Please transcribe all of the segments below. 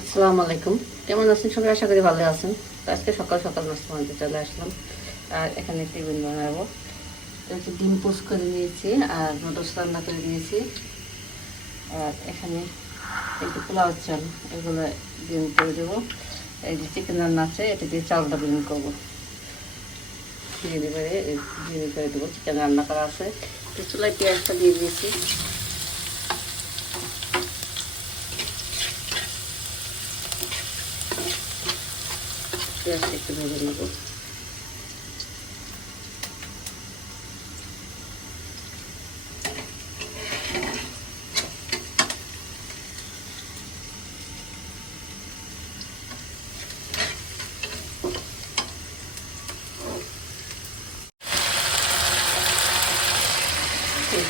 আসসালামু আলাইকুম। কেমন আছেন? সবাই আশা করি ভালো আছেন। আজকে সকাল সকাল নাস্তা বানাতে চলে আসলাম। আর এখানে টিফিন বানাবো। তো ডিম পোস্ট করে নিয়েছি আর নুডলস রান্না করে নিয়েছি। আর এখানে একটু পোলাও চাল, এগুলো ডিম করে দেবো। এই যে চিকেন রান্না আছে, এটা দিয়ে চালটা বিলীন করব। দিয়ে দেবে করে দেবো। চিকেন রান্না করা আছে। চুলায় পেঁয়াজটা দিয়ে দিয়েছি। পেঁয়াজটা একটু ভেজে নেব।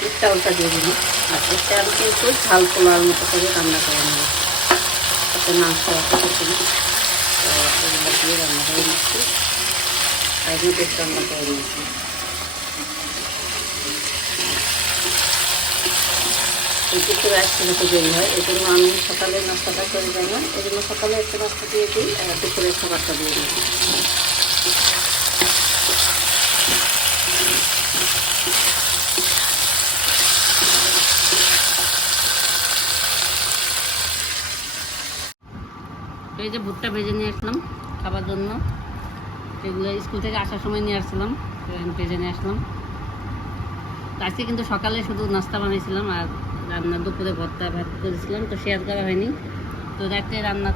যে চালটা দিয়ে দিলাম। আর এই চাল কিন্তু ঝাল পোলার মতো করে রান্না করে নেব তাতে মাংস অত তো দিয়ে আর দুধের রান্না করে নিচ্ছি আসতে একটু দেরি হয় এই আমি সকালে নাস্তাটা করে যাই না এই জন্য সকালে একটা নাস্তা দিয়ে দিই আর দুপুরের খাবারটা দিয়ে দিই তো এই যে ভুট্টা ভেজে নিয়ে আসলাম খাবার জন্য। এগুলো স্কুল থেকে আসার সময় নিয়ে এখন ভেজে নিয়ে আসলাম। আজকে কিন্তু সকালে শুধু নাস্তা বানিয়েছিলাম আর রান্না, দুপুরে ভর্তা ভাত করেছিলাম, তো শেয়ার করা হয়নি। তো রাতে রান্না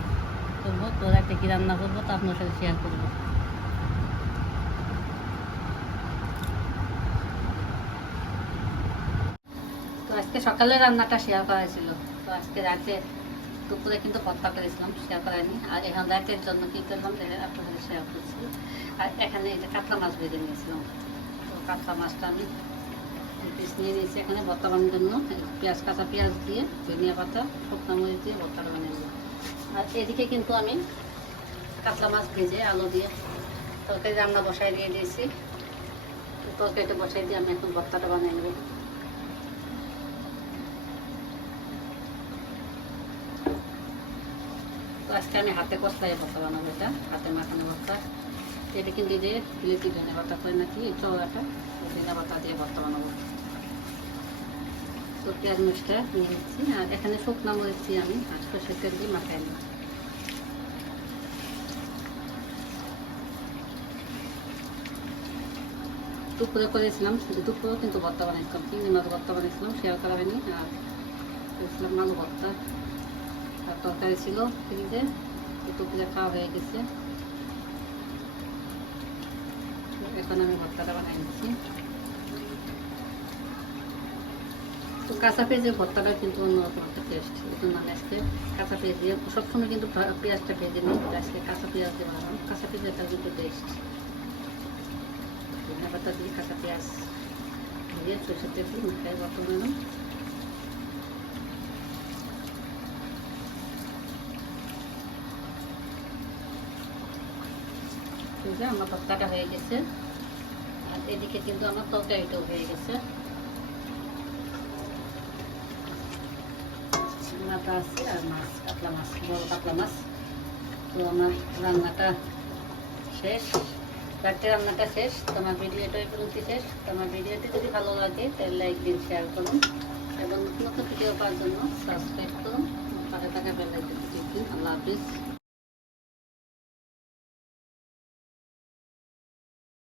করব, তো রাতে কী রান্না করব তো আপনার সাথে শেয়ার করব। তো আজকে সকালে রান্নাটা শেয়ার করা ছিল তো আজকে রাতে দুপুরে কিন্তু ভর্তা করেছিলাম শেয়ার করায়নি। আর এখন রাতের জন্য কী করলাম সাথে শেয়ার করছি। আর এখানে এটা কাতলা মাছ ভেজে নিয়েছিলাম। তো কাতলা মাছটা আমি পিস নিয়ে নিয়েছি এখানে ভর্তা বানানোর জন্য পেঁয়াজ কাঁচা পেঁয়াজ দিয়ে, ধনিয়া পাতা, শুকনো মরিচ দিয়ে ভর্তাটা বানিয়ে নেব আর এদিকে কিন্তু আমি কাতলা মাছ ভেজে আলু দিয়ে তরকারি রান্না বসাই দিয়ে দিয়েছি। তরকারিটা বসাই দিয়ে আমি এখন ভর্তাটা বানিয়ে নেব। আজকে আমি হাতে কষলাই ভর্তা বানাবো এটা, হাতে মাখানো ভর্তা। এটা কিন্তু যে বিলেতি ধনে পাতা করে নাকি এই চৌড়াটা ধনে পাতা দিয়ে ভর্তা বানাবো। তো পেঁয়াজ মরিচটা নিয়ে নিচ্ছি, আর এখানে শুকনা মরিচি আমি সর্ষের তেল দিয়ে মাখাই নিই দুপুরে করেছিলাম দুপুরেও কিন্তু ভর্তা বানিয়েছিলাম দিন ভর্তা বানিয়েছিলাম শেয়ার করা হয়নি, আর করেছিলাম আলু ভর্তা। আর ছিল ফ্রিজে দুপুরে খাওয়া হয়ে গেছে। এখন আমি ভর্তাটা বানিয়ে নিচ্ছি। তো কাঁচা পেঁয়াজের ভর্তাটা কিন্তু অন্যরকম একটা টেস্ট এই জন্য আমি আজকে কাঁচা পেঁয়াজ দিয়ে, সবসময় কিন্তু পেঁয়াজটা ভেজে নিই আজকে কাঁচা পেঁয়াজ দিয়ে বানালাম। কাঁচা পেঁয়াজটা কিন্তু টেস্ট ধনে পাতা দিয়ে কাঁচা পেঁয়াজ দিয়ে সরষের তেল দিয়ে ভর্তা যে আমার ভর্তাটা হয়ে গেছে। আর এদিকে কিন্তু আমার তরকারিটাও হয়ে গেছে। মাথা আছে আর মাছ, কাতলা মাছ, বড় কাতলা মাছ। তো আমার রান্নাটা শেষ। রাত্রে রান্নাটা শেষ। তোমার ভিডিওটা এই শেষ। তোমার ভিডিওটি যদি ভালো লাগে, তাহলে লাইক দিন শেয়ার করুন। এবং নতুন নতুন ভিডিও পাওয়ার জন্য সাবস্ক্রাইব করুন। পাশে থাকা বেল আল্লাহ হাফিজ।